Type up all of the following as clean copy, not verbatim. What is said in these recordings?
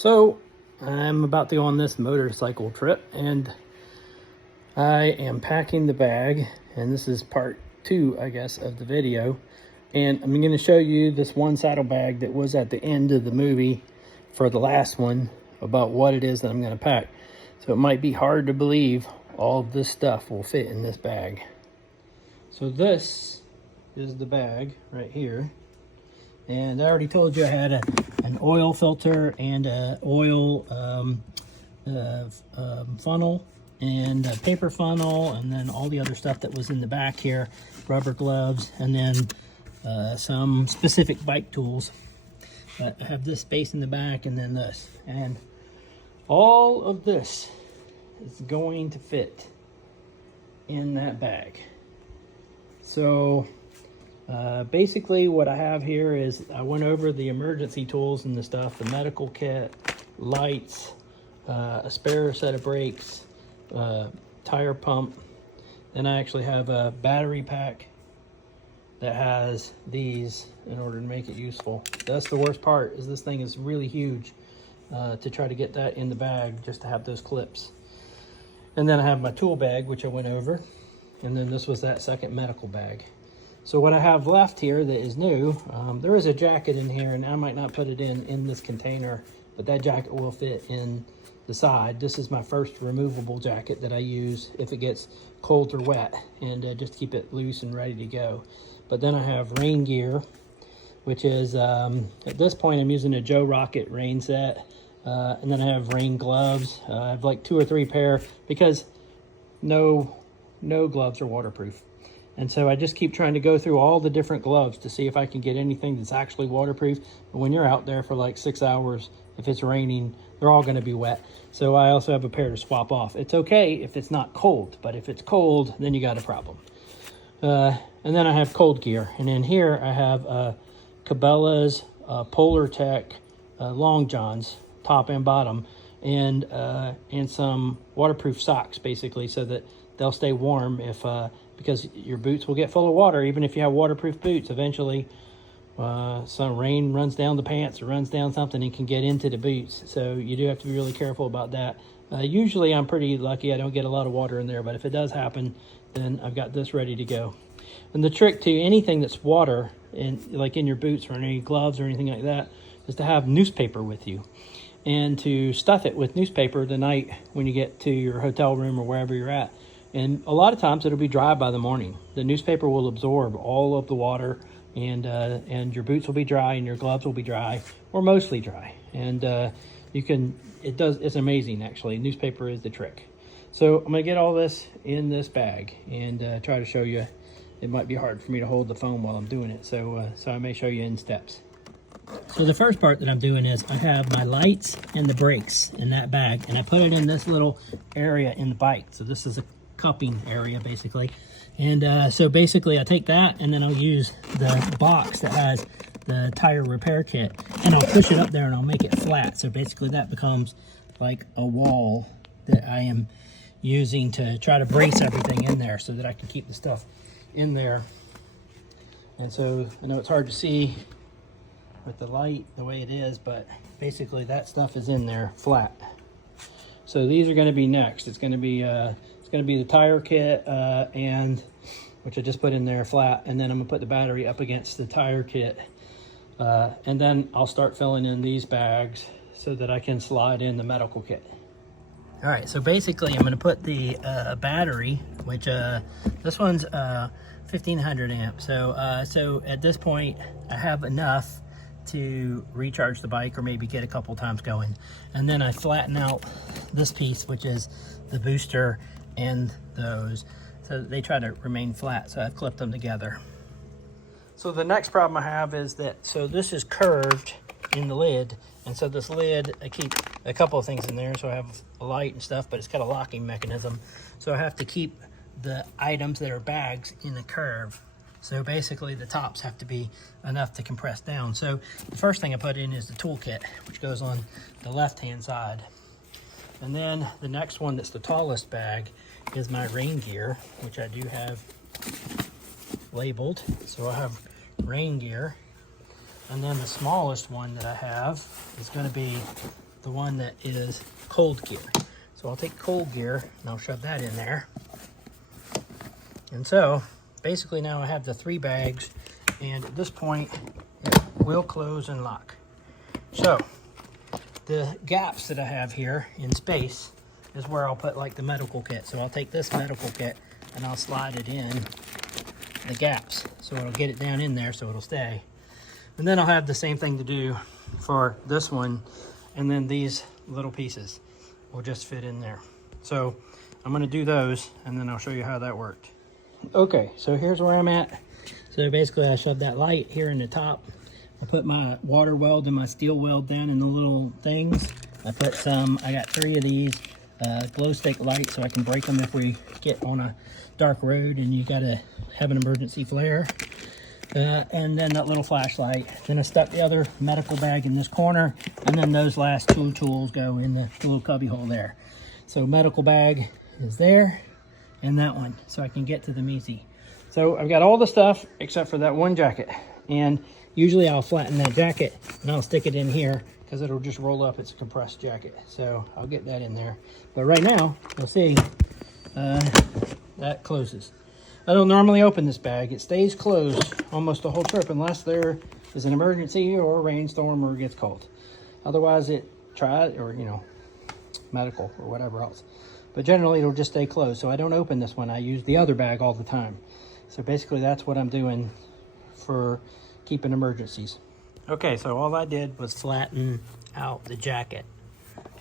So I'm about to go on this motorcycle trip and I am packing the bag, and this is part 2, I guess, of the video. And I'm going to show you this one saddlebag that was at the end of the movie for the last one about what it is that I'm going to pack. So it might be hard to believe all of this stuff will fit in this bag. So this is the bag right here. And I already told you I had an oil filter and a oil funnel and a paper funnel, and then all the other stuff that was in the back here, rubber gloves, and then some specific bike tools. But I have this space in the back, and then this. And all of this is going to fit in that bag. So basically what I have here is I went over the emergency tools and the stuff, the medical kit, lights, a spare set of brakes, tire pump. Then I actually have a battery pack that has these in order to make it useful. That's the worst part, is this thing is really huge to try to get that in the bag just to have those clips. And then I have my tool bag, which I went over. And then this was that second medical bag. So what I have left here that is new, there is a jacket in here, and I might not put it in this container, but that jacket will fit in the side. This is my first removable jacket that I use if it gets cold or wet, and just to keep it loose and ready to go. But then I have rain gear, which is, at this point I'm using a Joe Rocket rain set, and then I have rain gloves. I have like 2 or 3 pair because no gloves are waterproof. And so I just keep trying to go through all the different gloves to see if I can get anything that's actually waterproof. But when you're out there for like 6 hours, if it's raining, they're all going to be wet. So I also have a pair to swap off. It's okay if it's not cold, but if it's cold, then you got a problem. And then I have cold gear. And in here I have Cabela's Polar Tech long johns, top and bottom, and some waterproof socks, basically, so that they'll stay warm if because your boots will get full of water. Even if you have waterproof boots, eventually some rain runs down the pants or runs down something and can get into the boots. So you do have to be really careful about that. Usually I'm pretty lucky, I don't get a lot of water in there, but if it does happen, then I've got this ready to go. And the trick to anything that's water, like in your boots or in any gloves or anything like that, is to have newspaper with you, and to stuff it with newspaper the night when you get to your hotel room or wherever you're at. And a lot of times it'll be dry by the morning. The newspaper will absorb all of the water, and your boots will be dry and your gloves will be dry, or mostly dry. And it's amazing, actually. Newspaper is the trick. So I'm gonna get all this in this bag and try to show you. It might be hard for me to hold the phone while I'm doing it, so I may show you in steps. So the first part that I'm doing is I have my lights and the brakes in that bag, and I put it in this little area in the bike. So this is a cupping area, basically. And so basically I take that, and then I'll use the box that has the tire repair kit, and I'll push it up there and I'll make it flat. So basically that becomes like a wall that I am using to try to brace everything in there so that I can keep the stuff in there. And so I know it's hard to see with the light the way it is, but basically that stuff is in there flat. So these are going to be next. It's going to be the tire kit, and which I just put in there flat, and then I'm gonna put the battery up against the tire kit, and then I'll start filling in these bags so that I can slide in the medical kit. All right, so basically I'm gonna put the battery, which this one's 1500 amp. So at this point I have enough to recharge the bike or maybe get a couple times going. And then I flatten out this piece, which is the booster and those, so they try to remain flat. So I've clipped them together. So the next problem I have is that, so this is curved in the lid, and so this lid, I keep a couple of things in there. So I have a light and stuff, but it's got a locking mechanism. So I have to keep the items that are bags in the curve. So basically the tops have to be enough to compress down. So the first thing I put in is the toolkit, which goes on the left-hand side. And then the next one, that's the tallest bag, is my rain gear, which I do have labeled. So I have rain gear. And then the smallest one that I have is going to be the one that is cold gear. So I'll take cold gear and I'll shove that in there. And so basically now I have the 3 bags, and at this point it will close and lock. So the gaps that I have here in space is where I'll put like the medical kit. So I'll take this medical kit and I'll slide it in the gaps so it'll get it down in there so it'll stay. And then I'll have the same thing to do for this one, and then these little pieces will just fit in there. So I'm going to do those and then I'll show you how that worked. Okay, so here's where I'm at. So basically I shoved that light here in the top. I put my water weld and my steel weld down in the little things. I got 3 of these glow stick lights so I can break them if we get on a dark road and you gotta have an emergency flare. And then that little flashlight. Then I stuck the other medical bag in this corner, and then those last 2 tools go in the little cubby hole there. So medical bag is there, and that one, so I can get to them easy. So I've got all the stuff except for that one jacket, and usually I'll flatten that jacket and I'll stick it in here because it'll just roll up. It's a compressed jacket, so I'll get that in there. But right now, you'll see that closes. I don't normally open this bag. It stays closed almost the whole trip unless there is an emergency or a rainstorm or it gets cold. Otherwise, or medical or whatever else. But generally, it'll just stay closed. So I don't open this one. I use the other bag all the time. So basically, that's what I'm doing for keeping emergencies. Okay, so all I did was flatten out the jacket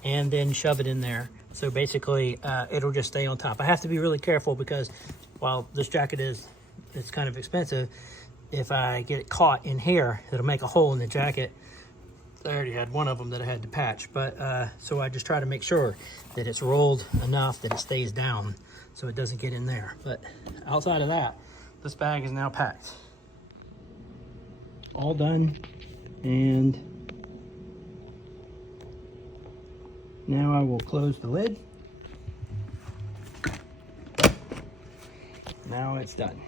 and then shove it in there. So basically, it'll just stay on top. I have to be really careful because while this jacket it's kind of expensive, if I get it caught in here, it'll make a hole in the jacket. I already had one of them that I had to patch, but so I just try to make sure that it's rolled enough that it stays down so it doesn't get in there. But outside of that, this bag is now packed. All done, and now I will close the lid. Now it's done.